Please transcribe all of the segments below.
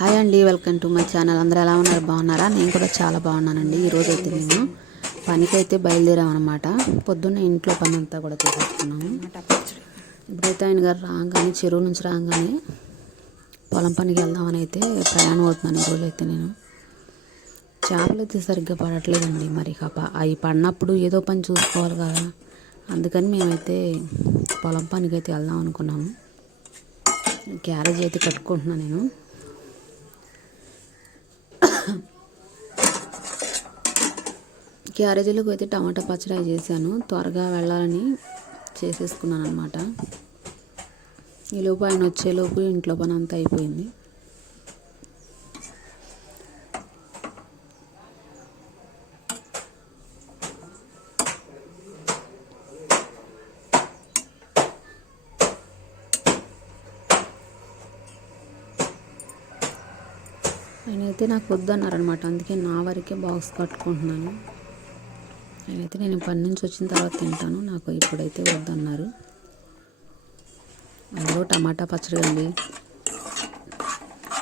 Hi అండి welcome to my channel. అందరూ ఎలా ఉన్నారు? బాగున్నారా? నేను కూడా చాలా బాగున్నానండి. ఈరోజు అయితే మేము పనికి అయితే బయలుదేరామన్నమాట పొద్దున్న ఇంట్లో పని అంతా కూడా చేసేసుకున్నాము. ఇప్పుడైతే ఆయన గారు రాగానే చెరువు నుంచి రాగానే పొలం పనికి వెళ్దామని అయితే ప్రయాణం అవుతున్నాను ఈరోజు అయితే నేను. చేపలు అయితే సరిగ్గా పడట్లేదండి మరి ఇక అవి పడినప్పుడు ఏదో పని చూసుకోవాలి కదా. అందుకని మేమైతే పొలం పనికి అయితే వెళ్దాం అనుకున్నాము. క్యారేజ్ అయితే కట్టుకుంటున్నాను నేను. క్యారేజీలకు అయితే టమాటా పచ్చడి చేశాను. త్వరగా వెళ్ళాలని చేసేసుకున్నాను అనమాట ఈలోపు ఆయన వచ్చేలోపు ఇంట్లో పని అంతా అయిపోయింది. ఆయనైతే నాకు వద్దన్నారనమాట అందుకే నా వరకే బాక్స్ కట్టుకుంటున్నాను. నేనైతే నేను పని నుంచి వచ్చిన తర్వాత తింటాను. నాకు ఇప్పుడైతే వద్దన్నారు. అందులో టమాటా పచ్చడి అండి.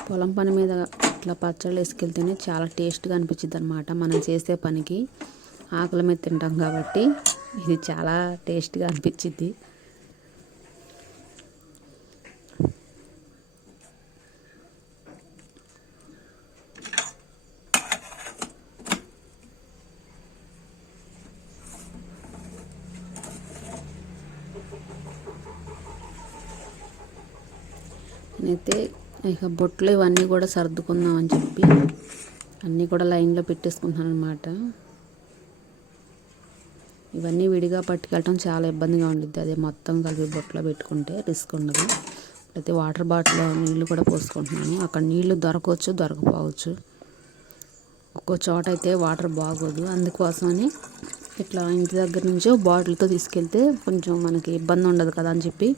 పొలం పని మీద ఇట్లా పచ్చళ్ళు వేసుకెళ్తేనే చాలా టేస్ట్గా అనిపించింది అనమాట మనం చేసే పనికి. ఆకుల మీద తింటాం కాబట్టి ఇది చాలా టేస్ట్గా అనిపించింది అయితే ఇక బొట్లు ఇవన్నీ కూడా సర్దుకుందాం అని చెప్పి అన్నీ కూడా లైన్లో పెట్టేసుకుంటున్నాను అనమాట ఇవన్నీ విడిగా పట్టుకెళ్ళటం చాలా ఇబ్బందిగా ఉండిద్ది. అదే మొత్తం కలిపి బొట్లో పెట్టుకుంటే రిస్క్ ఉండదు. అయితే వాటర్ బాటిల్ నీళ్ళు కూడా పోసుకుంటున్నాను. అక్కడ నీళ్ళు దొరకవచ్చు దొరకపోవచ్చు. ఒక్కో చోట అయితే వాటర్ బాగోదు. అందుకోసమని ఇట్లా ఇంటి దగ్గర నుంచి బాటిల్తో తీసుకెళ్తే కొంచెం మనకి ఇబ్బంది ఉండదు కదా అని చెప్పి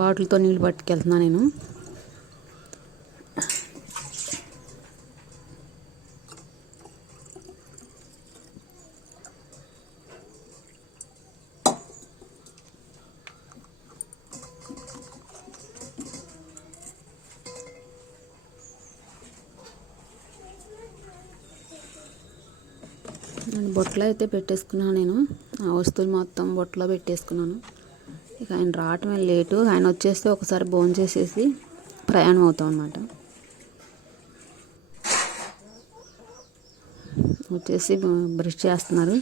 బాటిల్తో నీళ్ళు పట్టుకెళ్తున్నా నేను. నేను బొట్లో అయితే పెట్టేసుకున్నాను నేను. ఆ వస్తువులు మొత్తం బొట్టలో పెట్టేసుకున్నాను. ఇక ఆయన రావటం లేటు. ఆయన వచ్చేస్తే ఒకసారి భోజనం చేసేసి ప్రయాణం అవుతాం అనమాట వచ్చేసి బ్రష్ చేస్తున్నారు.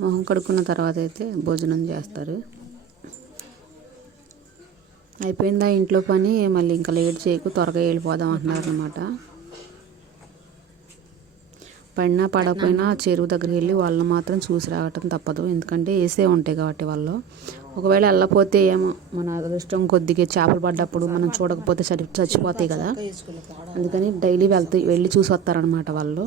మొహం కడుక్కున్న తర్వాత అయితే భోజనం చేస్తారు. అయిపోయిందా ఇంట్లో పని? మళ్ళీ ఇంకా లేట్ చేయకు త్వరగా వెళ్ళిపోదాం అంటున్నారు అనమాట పడినా పడకపోయినా చెరువు దగ్గరికి వెళ్ళి వాళ్ళు మాత్రం చూసి రావటం తప్పదు. ఎందుకంటే వేసే ఉంటాయి కాబట్టి వాళ్ళు. ఒకవేళ వెళ్ళకపోతే ఏమో మన అదృష్టం కొద్దిగా చేపలు పడ్డప్పుడు మనం చూడకపోతే చచ్చి చచ్చిపోతాయి కదా. అందుకని డైలీ వెళ్తూ వెళ్ళి చూసి వస్తారనమాట వాళ్ళు.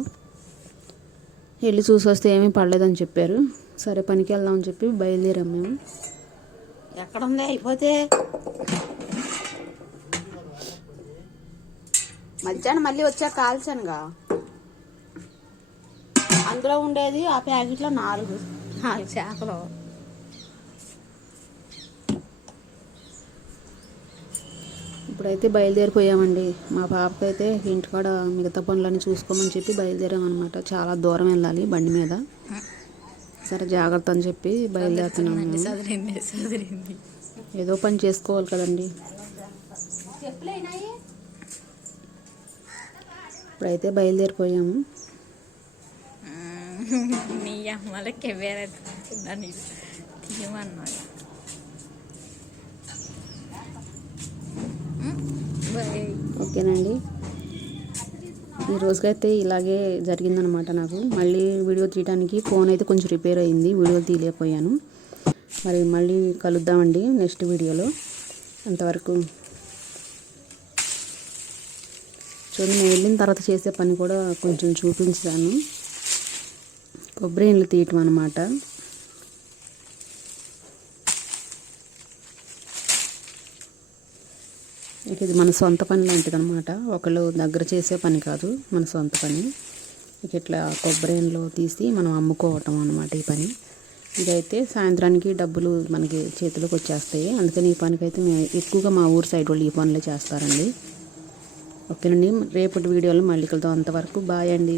వెళ్ళి చూసి వస్తే ఏమీ పడలేదని చెప్పారు. సరే పనికి వెళ్దామని చెప్పి బయలుదేరాం మేము. ఎక్కడ ఉంది అయిపోతే మధ్యాహ్నం మళ్ళీ వచ్చాక కాల్చానుగా అందులో ఉండేది ఆ ప్యాకెట్లో నాలుగు. నాలుగు చేపలు. ఇప్పుడైతే బయలుదేరిపోయామండి. మా పాపకైతే ఇంటికాడ మిగతా పనులన్నీ చూసుకోమని చెప్పి బయలుదేరామన్నమాట. చాలా దూరం వెళ్ళాలి బండి మీద. సరే జాగ్రత్త అని చెప్పి బయలుదేరుతున్నాం మేము. చదిరింది చదిరింది ఏదో పని చేసుకోవాలి కదండి. ఇప్పుడైతే బయలుదేరిపోయాము. నీ అమ్మలకి వేరే దాన్ని తీయమన్నాడు ఓకేనండి ఈ రోజుకైతే ఇలాగే జరిగిందనమాట నాకు. మళ్ళీ వీడియో తీయడానికి ఫోన్ అయితే కొంచెం రిపేర్ అయింది. వీడియో తీయలేకపోయాను. మరి మళ్ళీ కలుద్దామండి నెక్స్ట్ వీడియోలో. అంతవరకు చూడండి నేను వెళ్ళిన తర్వాత చేసే పని కూడా కొంచెం చూపించాను. కొబ్బరి ఇండ్లు తీయటం అనమాట ఇక ఇది మన సొంత పని లాంటిది అనమాట ఒకళ్ళు దగ్గర చేసే పని కాదు మన సొంత పని. ఇక ఇట్లా కొబ్బరి ఇండ్లు తీసి మనం అమ్ముకోవటం అనమాట ఈ పని. ఇదైతే సాయంత్రానికి డబ్బులు మనకి చేతిలోకి వచ్చేస్తాయి. అందుకని ఈ పనికైతే మేము ఎక్కువగా మా ఊరు సైడ్ వాళ్ళు ఈ పనులే చేస్తారండి. ఓకేనండి రేపటి వీడియోలో మళ్ళీ కలుద్దాం. అంతవరకు బాయ్ అండి.